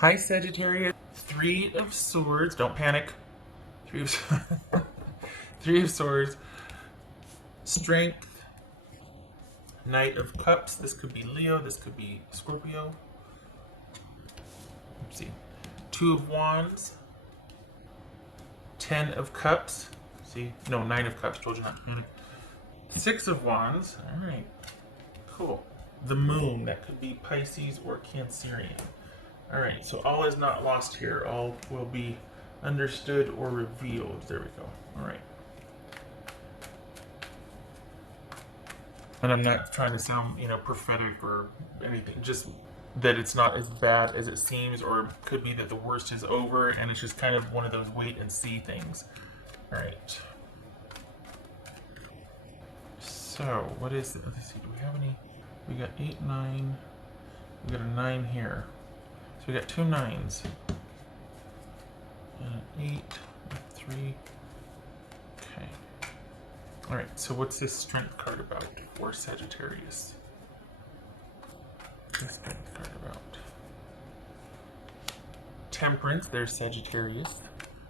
Hi, Sagittarius. Three of Swords. Don't panic. Three of, Three of Swords. Strength. Knight of Cups. This could be Leo. This could be Scorpio. Let's see. Two of Wands. 10 of Cups. See? No, 9 of Cups. Told you not to panic. 6 of Wands. All right. Cool. The Moon. That could be Pisces or Cancerian. All right. So all is not lost here. All will be understood or revealed. There we go. All right. And I'm not trying to sound, prophetic or anything. Just that it's not as bad as it seems, or it could be that the worst is over, and it's just kind of one of those wait and see things. All right. So what is it? Let's see. Do we have any? We got 8, 9. We got a 9 here. So we got 2 9s. And an 8, 3. Okay. All right. So what's this strength card about for Sagittarius? This strength card about Temperance. There's Sagittarius.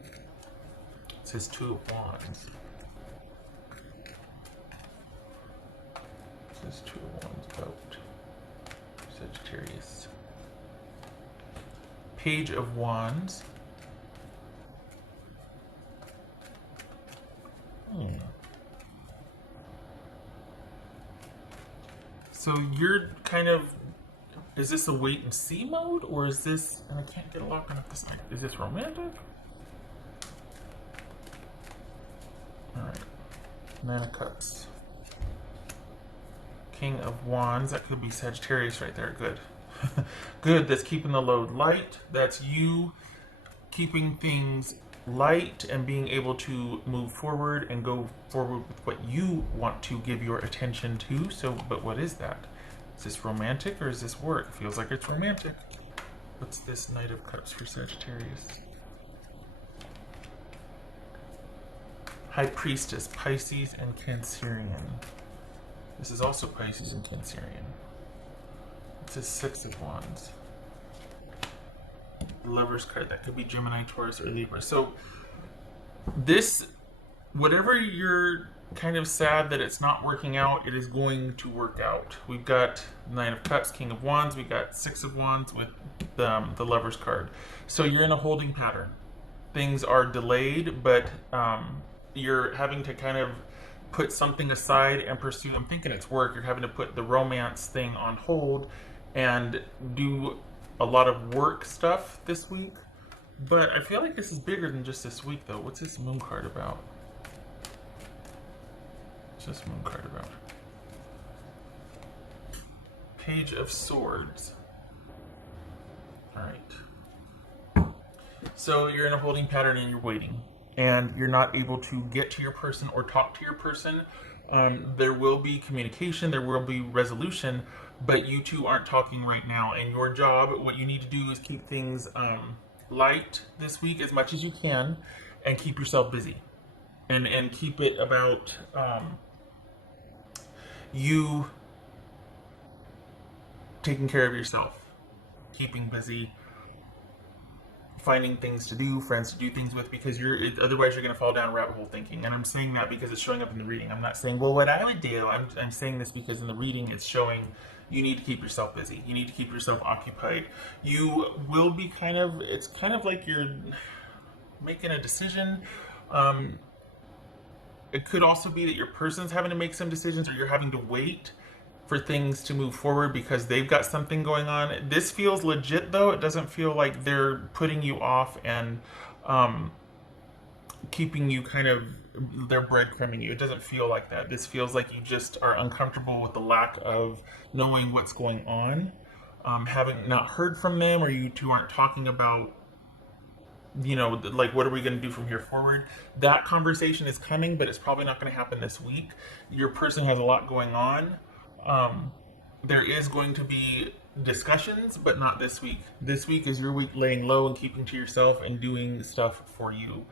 It says 2 of Wands. It says 2 of Wands about Sagittarius. Page of Wands. So you're kind of, is this a wait and see mode, or is this, and I can't get a lock on it this night, is this romantic? Alright. 9 of Cups. King of Wands, that could be Sagittarius right there, good. Good, that's keeping the load light. That's you keeping things light and being able to move forward and go forward with what you want to give your attention to. So, but what is that? Is this romantic or is this work? It feels like it's romantic. What's this Knight of Cups for Sagittarius? High Priestess, Pisces and Cancerian. This is also Pisces and Cancerian. It's a 6 of Wands. The Lover's card, that could be Gemini, Taurus, or Libra. So this, whatever you're kind of sad that it's not working out, it is going to work out. We've got 9 of Cups, King of Wands. We got 6 of Wands with the Lover's card. So you're in a holding pattern. Things are delayed, but you're having to kind of put something aside and pursue. I'm thinking it's work. You're having to put the romance thing on hold and do a lot of work stuff this week. But I feel like this is bigger than just this week, though. What's this Moon card about? What's this Moon card about? Page of Swords. All right. So you're in a holding pattern and you're waiting. And you're not able to get to your person or talk to your person. There will be communication, there will be resolution, but you two aren't talking right now. And your job, what you need to do is keep things light this week as much as you can and keep yourself busy. And keep it about you taking care of yourself, keeping busy, finding things to do, friends to do things with, because otherwise you're going to fall down a rabbit hole thinking. And I'm saying that because it's showing up in the reading. I'm not saying, well, what I would do. I'm saying this because in the reading it's showing you need to keep yourself busy. You need to keep yourself occupied. You will be it's kind of like you're making a decision. It could also be that your person's having to make some decisions, or you're having to wait for things to move forward because they've got something going on. This feels legit, though. It doesn't feel like they're putting you off and keeping you they're breadcrumbing you. It doesn't feel like that. This feels like you just are uncomfortable with the lack of knowing what's going on, having not heard from them, or you two aren't talking about, like, what are we going to do from here forward? That conversation is coming, but it's probably not going to happen this week. Your person has a lot going on. There is going to be discussions, but not this week. This week is your week laying low and keeping to yourself and doing stuff for you.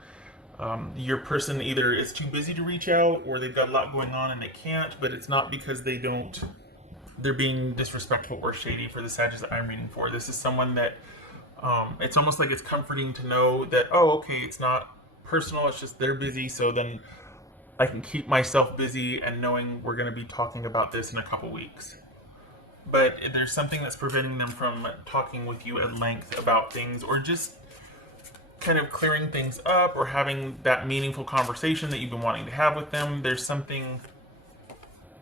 Your person either is too busy to reach out, or they've got a lot going on and they can't, but it's not because they're being disrespectful or shady for the Sagittarius that I'm reading for. This is someone that It's almost like it's comforting to know that, oh, okay, it's not personal, it's just they're busy, so then I can keep myself busy and knowing we're going to be talking about this in a couple weeks. But there's something that's preventing them from talking with you at length about things, or just kind of clearing things up, or having that meaningful conversation that you've been wanting to have with them. There's something.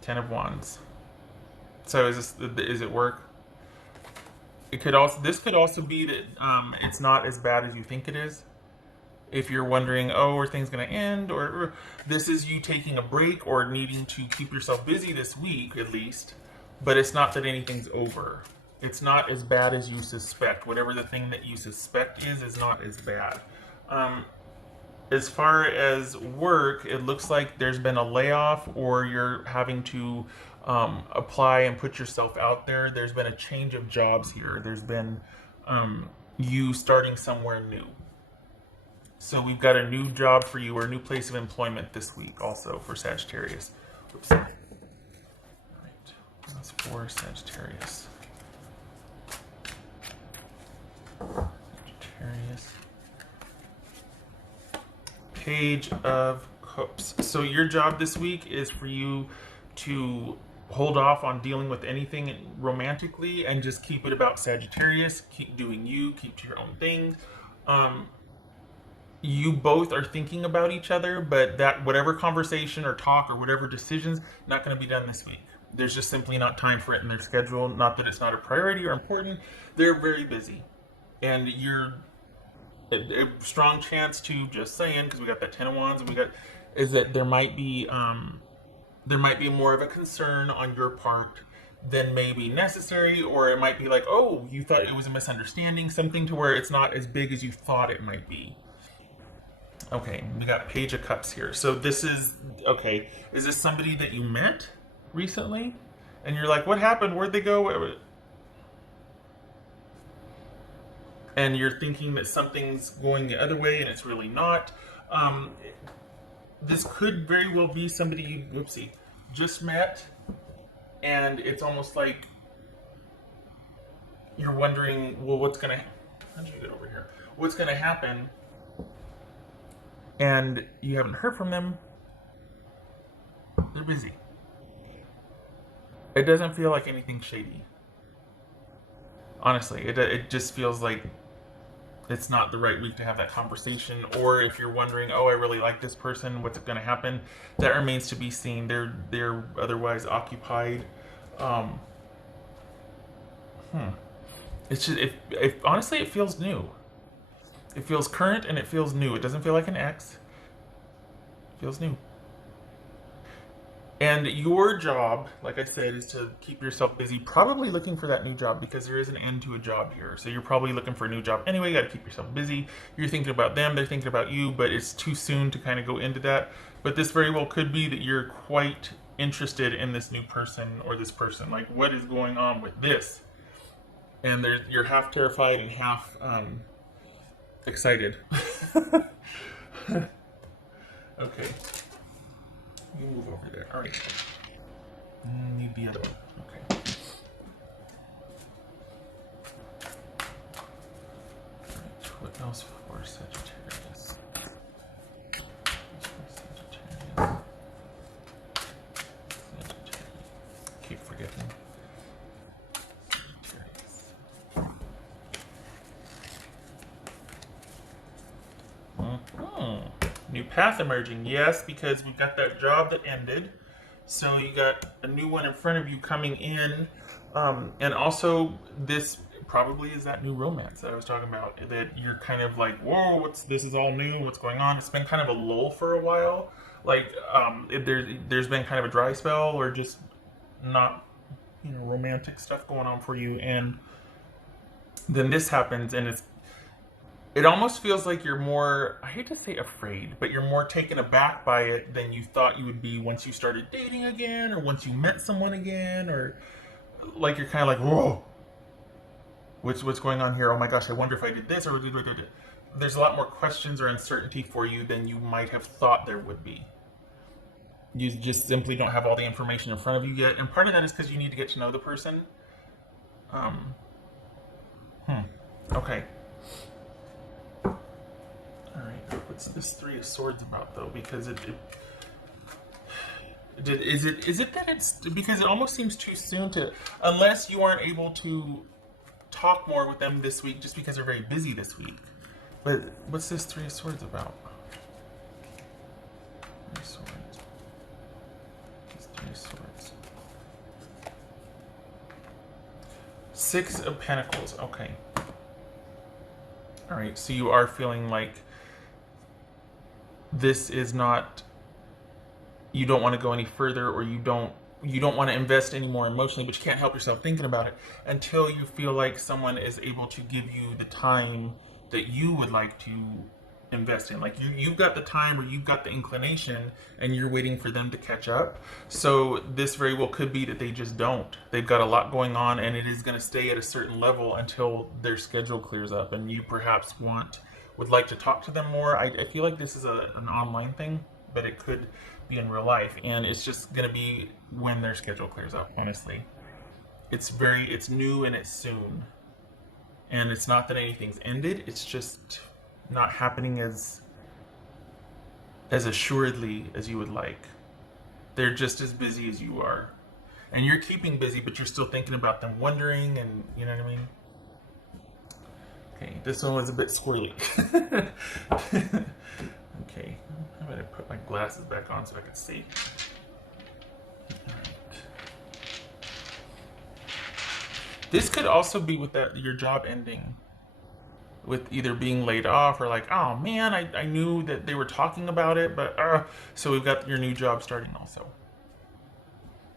10 of Wands. So is it work? It could also This could also be that it's not as bad as you think it is. If you're wondering, oh, are things going to end, or this is you taking a break or needing to keep yourself busy this week at least, but it's not that anything's over. It's not as bad as you suspect. Whatever the thing that you suspect is not as bad. As far as work, it looks like there's been a layoff, or you're having to apply and put yourself out there. There's been a change of jobs here. There's been you starting somewhere new. So we've got a new job for you, or a new place of employment this week also for Sagittarius. Oops. All right. That's for Sagittarius. Sagittarius. Page of Cups. So your job this week is for you to hold off on dealing with anything romantically and just keep it about Sagittarius. Keep doing you. Keep to your own thing. You both are thinking about each other, but that whatever conversation or talk or whatever decisions, not going to be done this week. There's just simply not time for it in their schedule. Not that it's not a priority or important. They're very busy, and you're a strong chance to, just saying, because we got that 10 of Wands, and is that there might be more of a concern on your part than maybe necessary, or it might be like, oh, you thought it was a misunderstanding, something to where it's not as big as you thought it might be. Okay, we got Page of Cups here. So this is, okay, is this somebody that you met recently? And you're like, what happened? Where'd they go? And you're thinking that something's going the other way, and it's really not. This could very well be somebody you, whoopsie, just met, and it's almost like you're wondering, well, how did you get over here? What's gonna happen? And you haven't heard from them. They're busy. It doesn't feel like anything shady. Honestly, it just feels like it's not the right week to have that conversation. Or if you're wondering, oh, I really like this person, what's going to happen? That remains to be seen. They're otherwise occupied. It's just, if honestly, it feels new. It feels current and it feels new. It doesn't feel like an ex. It feels new. And your job, like I said, is to keep yourself busy, probably looking for that new job, because there is an end to a job here. So you're probably looking for a new job anyway. You got to keep yourself busy. You're thinking about them, they're thinking about you, but it's too soon to kind of go into that. But this very well could be that you're quite interested in this new person, or this person. Like, what is going on with this? And you're half terrified and half excited. Okay. You move over there. All right. Need the other one. Okay. All right. What else for Sagittarius? Sagittarius. Keep forgetting. Sagittarius. New path emerging. Yes, because we've got that job that ended. So you got a new one in front of you coming in. And also this probably is that new romance that I was talking about. That you're kind of like, whoa, this is all new. What's going on? It's been kind of a lull for a while. Like there's been kind of a dry spell, or just not, romantic stuff going on for you. And then this happens, and it almost feels like you're more, I hate to say afraid, but you're more taken aback by it than you thought you would be once you started dating again, or once you met someone again, or like you're kind of like, whoa, what's going on here? Oh my gosh, I wonder if I did this, or did. There's a lot more questions or uncertainty for you than you might have thought there would be. You just simply don't have all the information in front of you yet, and part of that is because you need to get to know the person. Okay. All right, what's this Three of Swords about though? Because is it that it's because it almost seems too soon to, unless you aren't able to talk more with them this week just because they're very busy this week. But what's this Three of Swords about? Three of Swords. These Three of Swords. Six of Pentacles. Okay. All right. So you are feeling like this is not. You don't want to go any further, or you don't want to invest any more emotionally, but you can't help yourself thinking about it until you feel like someone is able to give you the time that you would like to invest in. Like you've got the time, or you've got the inclination, and you're waiting for them to catch up. So this very well could be that they just don't. They've got a lot going on, and it is going to stay at a certain level until their schedule clears up, and you perhaps would like to talk to them more. I feel like this is an online thing, but it could be in real life, and it's just going to be when their schedule clears up. Honestly, it's new and it's soon, and it's not that anything's ended, it's just not happening as assuredly as you would like. They're just as busy as you are, and you're keeping busy, but you're still thinking about them, wondering, and you know what I mean. Okay, this one was a bit squirrely. Okay, I'm gonna put my glasses back on so I can see. Right. This could also be with your job ending, with either being laid off or like, oh man, I knew that they were talking about it, but so we've got your new job starting also.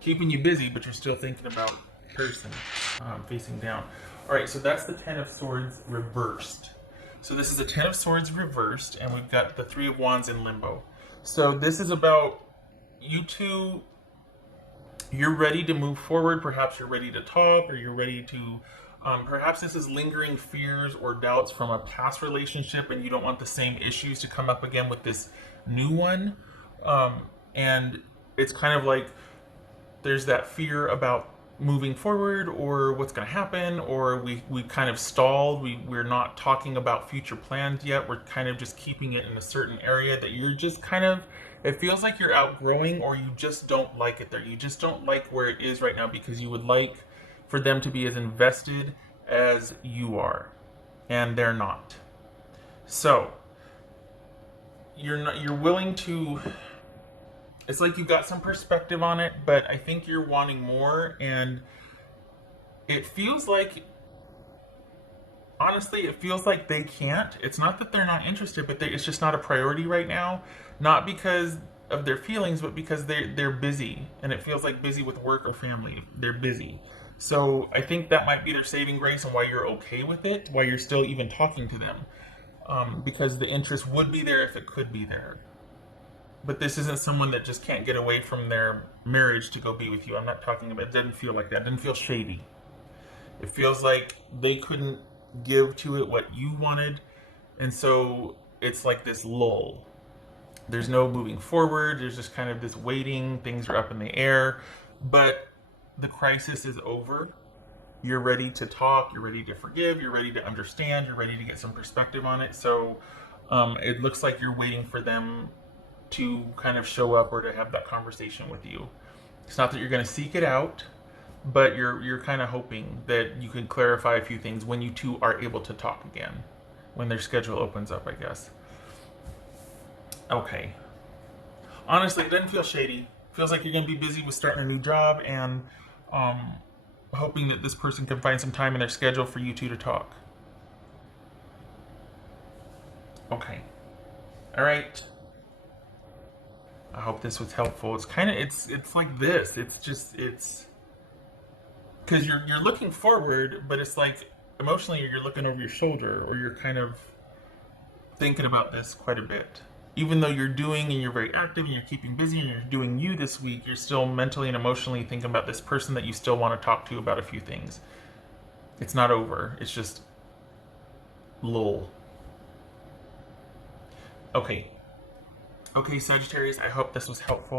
Keeping you busy, but you're still thinking about person facing down. All right, so that's the Ten of Swords reversed. So this is the Ten of Swords reversed, and we've got the Three of Wands in limbo. So this is about you two. You're ready to move forward. Perhaps you're ready to talk, or you're ready to. Perhaps this is lingering fears or doubts from a past relationship, and you don't want the same issues to come up again with this new one. And it's kind of like there's that fear about moving forward, or what's going to happen, or we kind of stalled. We're not talking about future plans yet. We're kind of just keeping it in a certain area that you're just kind of, it feels like you're outgrowing, or you just don't like it there. You just don't like where it is right now, because you would like for them to be as invested as you are, and they're not. So you're willing to, it's like you've got some perspective on it, but I think you're wanting more, and it feels like, honestly, it feels like they can't. It's not that they're not interested, but it's just not a priority right now. Not because of their feelings, but because they're busy, and it feels like busy with work or family. They're busy. So I think that might be their saving grace, and why you're okay with it, why you're still even talking to them, because the interest would be there if it could be there. But this isn't someone that just can't get away from their marriage to go be with you. I'm not talking about, it doesn't feel like that. It doesn't feel shady. It feels like they couldn't give to it what you wanted, and so it's like this lull. There's no moving forward. There's just kind of this waiting. Things are up in the air, but the crisis is over. You're ready to talk. You're ready to forgive. You're ready to understand. You're ready to get some perspective on it. So it looks like you're waiting for them to kind of show up, or to have that conversation with you. It's not that you're going to seek it out, but you're kind of hoping that you can clarify a few things when you two are able to talk again, when their schedule opens up, I guess. Okay. Honestly, it doesn't feel shady. It feels like you're going to be busy with starting a new job, and hoping that this person can find some time in their schedule for you two to talk. Okay. All right. I hope this was helpful. It's kind of, it's like this. It's because you're looking forward, but it's like emotionally you're looking over your shoulder, or you're kind of thinking about this quite a bit. Even though you're doing, and you're very active, and you're keeping busy, and you're doing you this week, you're still mentally and emotionally thinking about this person that you still want to talk to about a few things. It's not over. It's just lull. Okay. Okay, Sagittarius, I hope this was helpful.